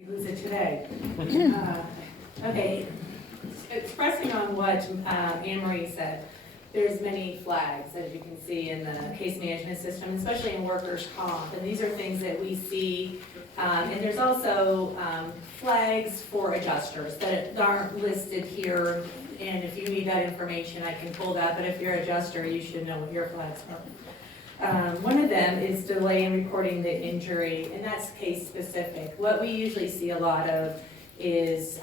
Who's it today? Okay, expressing on what Anne Marie said, there's many flags, as you can see in the case management system, especially in workers' comp, and these are things that we see. And there's also flags for adjusters that aren't listed here, and if you need that information, I can pull that, but if you're an adjuster, you should know what your flags are. One of them is delay in reporting the injury, and that's case specific. What we usually see a lot of is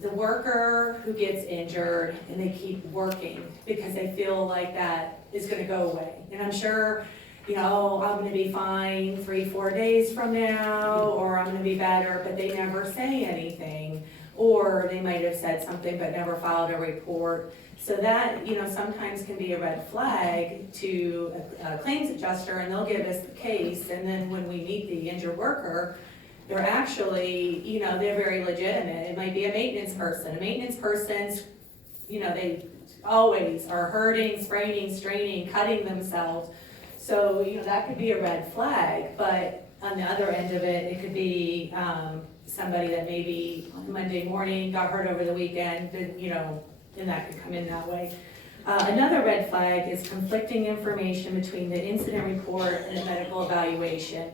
the worker who gets injured and they keep working because they feel like that is going to go away. And I'm sure, you know, I'm going to be fine 3-4 days from now, or I'm going to be better, but they never say anything. Or they might have said something but never filed a report. So that, you know, sometimes can be a red flag to a claims adjuster, and they'll give us the case, and then when we meet the injured worker, they're actually, you know, they're very legitimate. It might be a maintenance person. A maintenance person's, you know, they always are hurting, spraining, straining, cutting themselves. So, you know, that could be a red flag, but on the other end of it, it could be somebody that maybe on Monday morning got hurt over the weekend, you know, and that could come in that way. Another red flag is conflicting information between the incident report and the medical evaluation.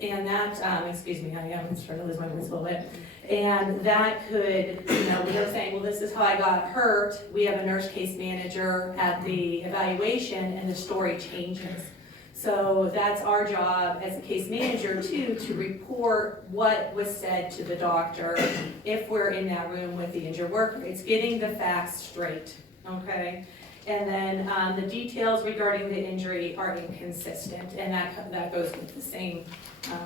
And that, excuse me, I am starting to lose my voice a little bit. And that could, you know, they're saying, well, this is how I got hurt. We have a nurse case manager at the evaluation, and the story changes. So that's our job as a case manager too, to report what was said to the doctor if we're in that room with the injured worker. It's getting the facts straight, okay? And then the details regarding the injury are inconsistent, and that goes with the same thing.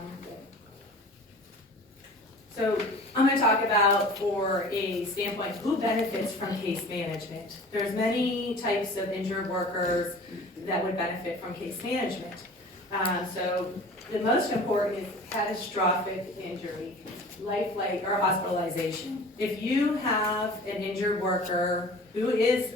So I'm going to talk about, for a standpoint, who benefits from case management. There's many types of injured workers that would benefit from case management. So the most important is catastrophic injury, life-flight, or hospitalization. If you have an injured worker who is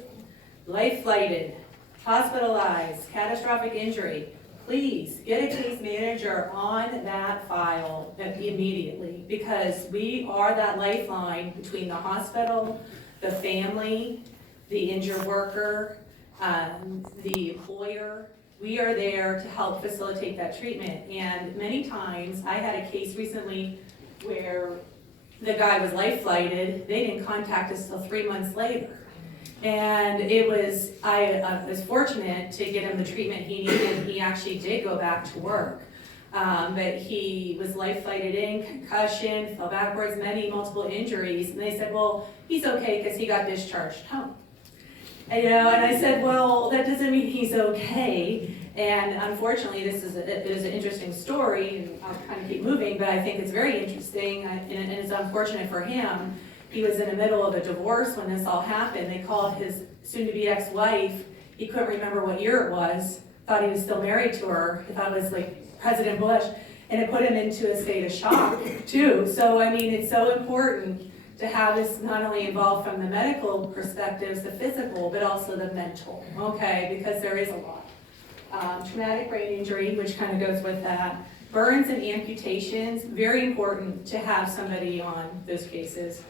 life-flighted, hospitalized, catastrophic injury, please get a case manager on that file immediately, because we are that lifeline between the hospital, the family, the injured worker, the employer. We are there to help facilitate that treatment. And many times, I had a case recently where the guy was life-flighted. They didn't contact us till 3 months later. And I was fortunate to get him the treatment he needed, and he actually did go back to work. But he was life-flighted in, concussion, fell backwards, multiple injuries. And they said, well, he's okay because he got discharged home. And, you know, and I said, well, that doesn't mean he's okay. And unfortunately, it is an interesting story, and I'll kind of keep moving, but I think it's very interesting, and it's unfortunate for him. He was in the middle of a divorce when this all happened. They called his soon-to-be ex-wife. He couldn't remember what year it was, thought he was still married to her, he thought it was like President Bush, and it put him into a state of shock, too. So, I mean, it's so important to have this not only involved from the medical perspectives, the physical, but also the mental, okay, because there is a lot. Traumatic brain injury, which kind of goes with that. Burns and amputations, very important to have somebody on those cases.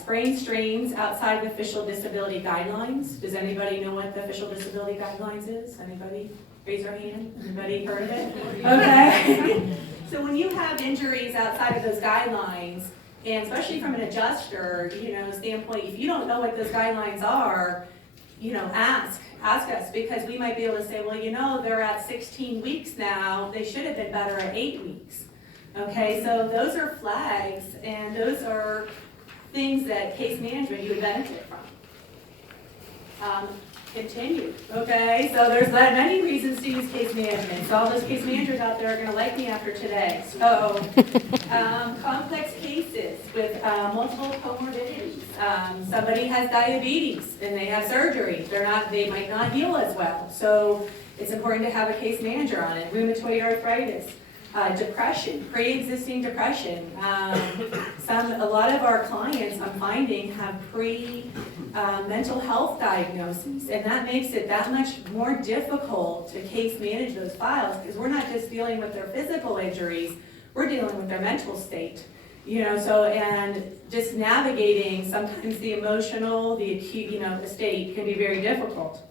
Sprain strains outside the official disability guidelines. Does anybody know what the official disability guidelines is? Anybody? Raise your hand. Anybody heard of it? Okay. So when you have injuries outside of those guidelines, and especially from an adjuster, you know, standpoint, if you don't know what those guidelines are, you know, ask us, because we might be able to say, well, you know, they're at 16 weeks now, they should have been better at 8 weeks. Okay, so those are flags, and those are things that case management you would benefit from. Continue, okay? So there's many reasons to use case management. So all those case managers out there are gonna like me after today. So complex cases with multiple comorbidities. Somebody has diabetes and they have surgery. They might not heal as well. So it's important to have a case manager on it. Rheumatoid arthritis. Depression, pre-existing depression. A lot of our clients, I'm finding, have mental health diagnoses, and that makes it that much more difficult to case manage those files, because we're not just dealing with their physical injuries, we're dealing with their mental state. So, and just navigating sometimes the emotional, the acute, the state can be very difficult.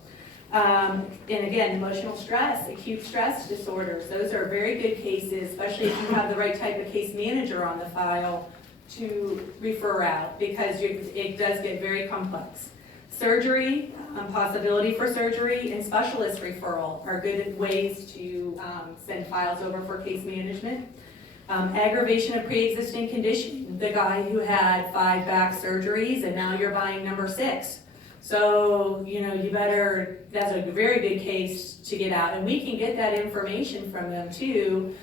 And again, emotional stress, acute stress disorders, those are very good cases, especially if you have the right type of case manager on the file to refer out, because it does get very complex. Surgery, possibility for surgery, and specialist referral are good ways to send files over for case management. Aggravation of pre-existing condition, the guy who had 5 back surgeries and now you're buying number 6. So, you better, that's a very good case to get out. And we can get that information from them too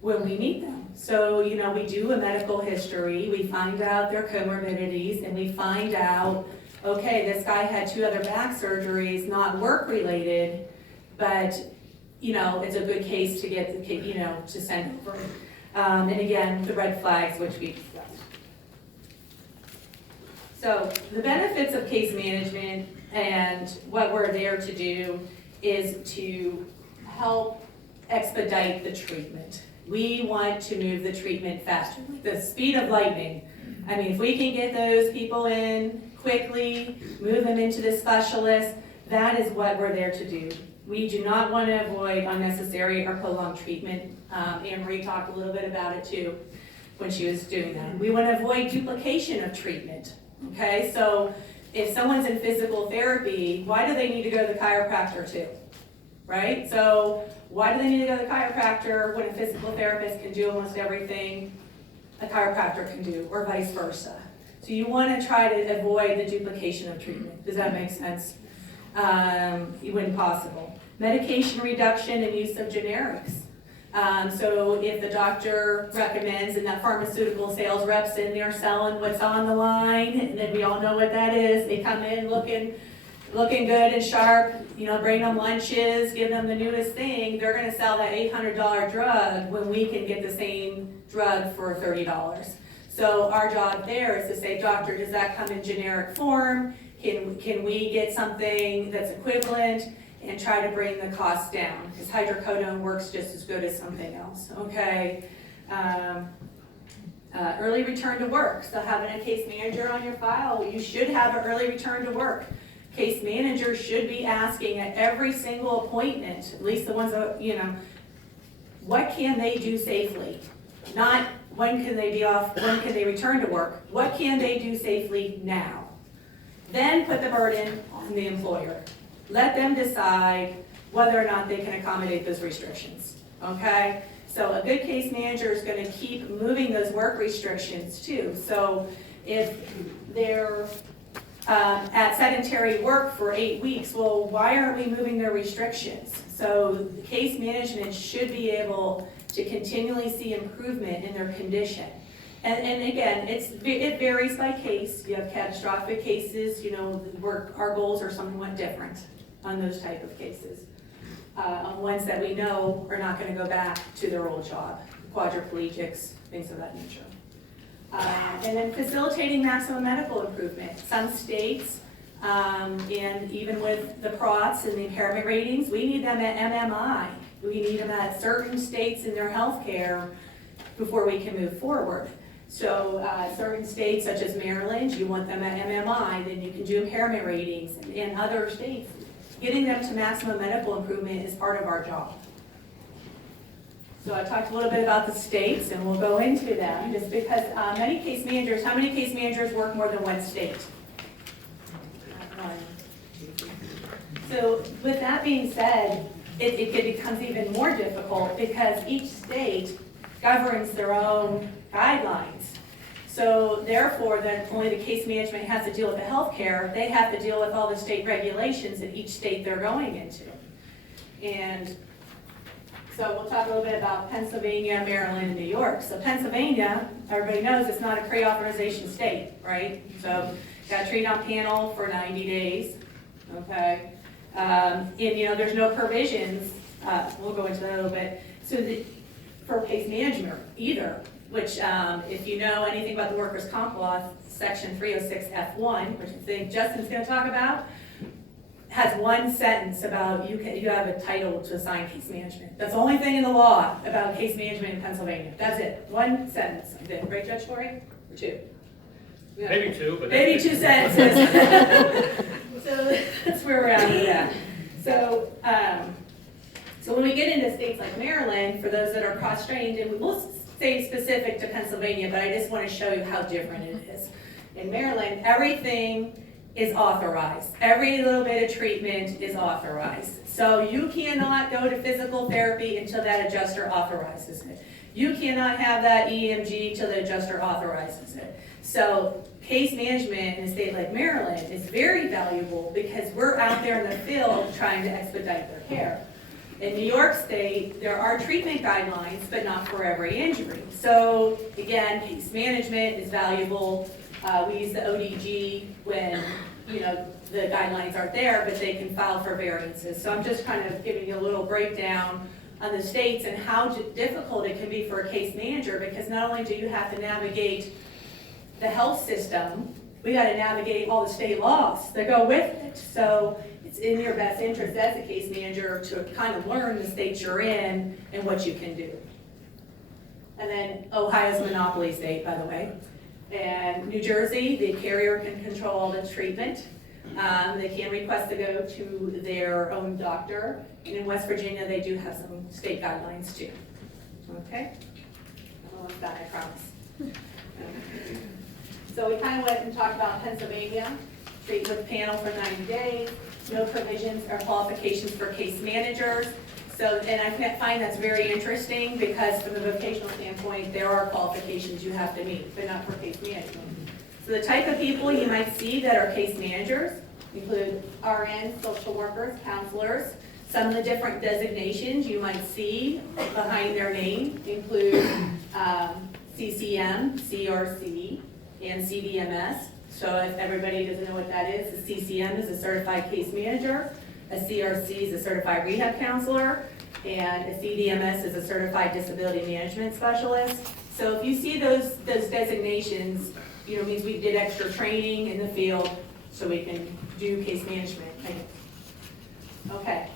when we meet them. So, we do a medical history, we find out their comorbidities, and we find out, okay, this guy had 2 other back surgeries, not work-related, but, it's a good case to get, to send over. And again, the red flags, which we discussed. So the benefits of case management and what we're there to do is to help expedite the treatment. We want to move the treatment faster, the speed of lightning. I mean, if we can get those people in quickly, move them into the specialist, that is what we're there to do. We do not want to avoid unnecessary or prolonged treatment. Anne-Marie talked a little bit about it too when she was doing that. We want to avoid duplication of treatment. Okay, so if someone's in physical therapy, why do they need to go to the chiropractor too? Right? So why do they need to go to the chiropractor when a physical therapist can do almost everything a chiropractor can do, or vice versa? So you want to try to avoid the duplication of treatment. Does that make sense? When possible. Medication reduction and use of generics. So if the doctor recommends and that pharmaceutical sales rep's in there selling what's on the line, and then we all know what that is, they come in looking good and sharp, bring them lunches, give them the newest thing, they're gonna sell that $800 drug when we can get the same drug for $30. So our job there is to say, doctor, does that come in generic form? Can we get something that's equivalent and try to bring the cost down? Because hydrocodone works just as good as something else, okay? Early return to work. So having a case manager on your file, you should have an early return to work. Case managers should be asking at every single appointment, at least the ones that, what can they do safely? Not when can they be off, when can they return to work? What can they do safely now? Then put the burden on the employer. Let them decide whether or not they can accommodate those restrictions, okay? So a good case manager is going to keep moving those work restrictions too. So if they're at sedentary work for 8 weeks, well, why aren't we moving their restrictions? So the case management should be able to continually see improvement in their condition. And again, it varies by case. You have catastrophic cases, where our goals are somewhat different on those type of cases. On ones that we know are not going to go back to their old job, quadriplegics, things of that nature. And then facilitating maximum medical improvement. Some states, and even with the PROTs and the impairment ratings, we need them at MMI. We need them at certain states in their healthcare before we can move forward. So certain states such as Maryland, you want them at MMI, then you can do impairment ratings. And other states, getting them to maximum medical improvement is part of our job. So I talked a little bit about the states, and we'll go into them, just because many case managers, how many case managers work more than one state? One. So with that being said, it becomes even more difficult because each state governs their own guidelines. So therefore, then only the case management has to deal with the healthcare. They have to deal with all the state regulations in each state they're going into. And so we'll talk a little bit about Pennsylvania, Maryland, and New York. So Pennsylvania, everybody knows it's not a pre-authorization state, right? So got to treat on panel for 90 days, okay? And there's no provisions, we'll go into that a little bit, for case management either, which if you know anything about the workers' comp law, section 306F1, which I think Justin's going to talk about, has one sentence about you have a title to assign case management. That's the only thing in the law about case management in Pennsylvania. That's it. One sentence. Right, Judge Torrey? Or two? Yeah. Maybe two, but maybe two sentences. So that's where we're at with that. So, so when we get into states like Maryland, for those that are cross-trained, and we'll stay specific to Pennsylvania, but I just want to show you how different it is. In Maryland, everything is authorized. Every little bit of treatment is authorized. So you cannot go to physical therapy until that adjuster authorizes it. You cannot have that EMG till the adjuster authorizes it. So case management in a state like Maryland is very valuable because we're out there in the field trying to expedite their care. In New York State, there are treatment guidelines, but not for every injury. So again, case management is valuable. We use the ODG when, you know, the guidelines aren't there, but they can file for variances. So I'm just kind of giving you a little breakdown on the states and how difficult it can be for a case manager, because not only do you have to navigate the health system, we got to navigate all the state laws that go with it. So it's in your best interest as a case manager to kind of learn the state you're in and what you can do. And then Ohio's a monopoly state, by the way. And New Jersey, the carrier can control all the treatment. They can request to go to their own doctor. And in West Virginia, they do have some state guidelines too. Okay? I'm almost done, I promise. So we kind of went and talked about Pennsylvania. Treat with panel for 90 days. No provisions or qualifications for case managers. So, and I find that's very interesting because from a vocational standpoint, there are qualifications you have to meet, but not for case management. So the type of people you might see that are case managers include RNs, social workers, counselors. Some of the different designations you might see behind their name include CCM, CRC, and CDMS. So if everybody doesn't know what that is, a CCM is a certified case manager. A CRC is a certified rehab counselor, and a CDMS is a certified disability management specialist. So if you see those designations, you know, it means we did extra training in the field so we can do case management. Okay.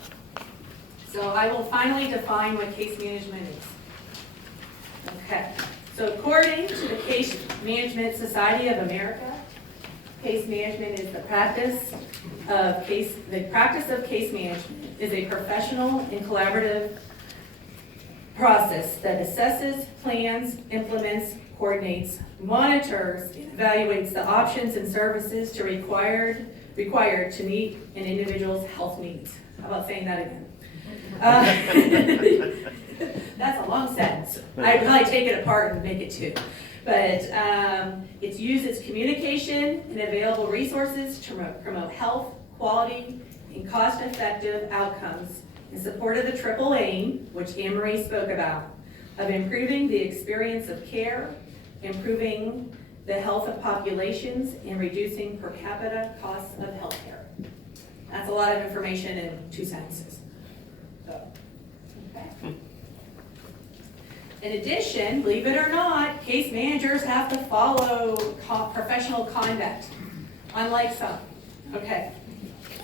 So I will finally define what case management is. Okay. So according to the Case Management Society of America, case management is the practice of case management is a professional and collaborative process that assesses, plans, implements, coordinates, monitors, and evaluates the options and services required to meet an individual's health needs. How about saying that again? That's a long sentence. I'd probably take it apart and make it two. But it uses communication and available resources to promote health, quality, and cost-effective outcomes in support of the triple aim, which Anne-Marie spoke about, of improving the experience of care, improving the health of populations, and reducing per capita costs of healthcare. That's a lot of information in 2 sentences. So, okay. In addition, believe it or not, case managers have to follow professional conduct, unlike some. Okay.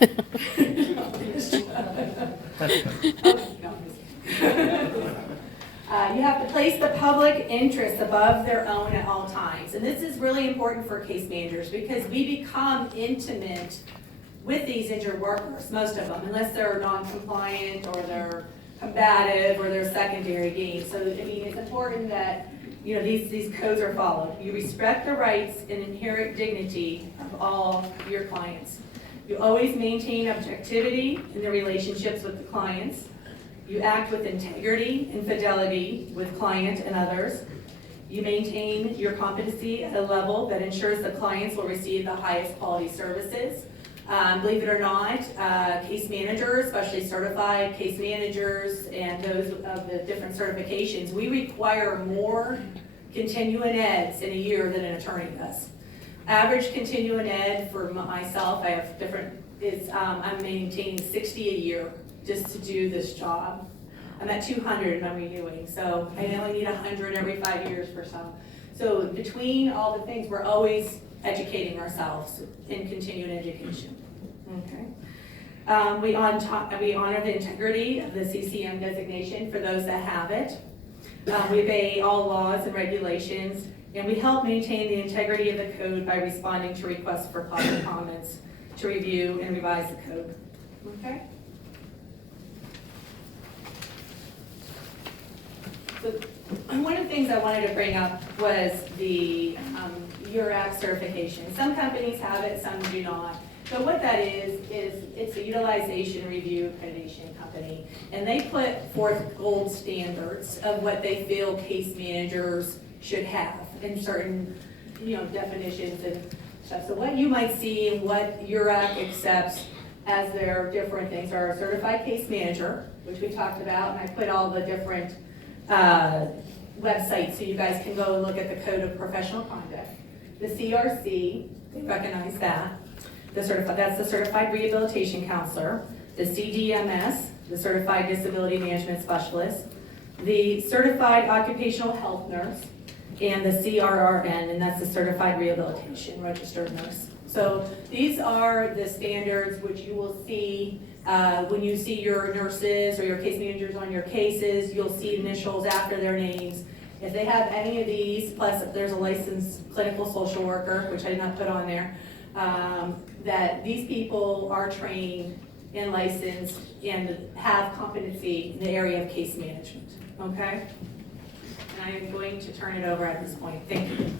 You have to place the public interest above their own at all times. And this is really important for case managers because we become intimate with these injured workers, most of them, unless they're non-compliant or they're combative or they're secondary gain. So, I mean, it's important that, you know, these codes are followed. You respect the rights and inherent dignity of all your clients. You always maintain objectivity in the relationships with the clients. You act with integrity and fidelity with client and others. You maintain your competency at a level that ensures the clients will receive the highest quality services. Believe it or not, case managers, especially certified case managers and those of the different certifications, we require more continuing eds in a year than an attorney does. Average continuing ed for myself, I have different, I'm maintaining 60 a year just to do this job. I'm at 200 and I'm renewing, so I only need 100 every 5 years for some. So between all the things, we're always educating ourselves in continuing education. Okay. We honor the integrity of the CCM designation for those that have it. We obey all laws and regulations, and we help maintain the integrity of the code by responding to requests for public comments to review and revise the code. Okay? So one of the things I wanted to bring up was the URAC certification. Some companies have it, some do not. So what that is it's a utilization review accreditation company, and they put forth gold standards of what they feel case managers should have in certain, definitions and stuff. So what you might see and what URAC accepts as their different things are a certified case manager, which we talked about, and I put all the different websites so you guys can go and look at the Code of Professional Conduct. The CRC, they recognize that. That's the Certified Rehabilitation Counselor. The CDMS, the Certified Disability Management Specialist. The Certified Occupational Health Nurse. And the CRRN, and that's the Certified Rehabilitation Registered Nurse. So these are the standards which you will see when you see your nurses or your case managers on your cases. You'll see initials after their names. If they have any of these, plus if there's a licensed clinical social worker, which I did not put on there, that these people are trained and licensed and have competency in the area of case management, okay? And I am going to turn it over at this point. Thank you.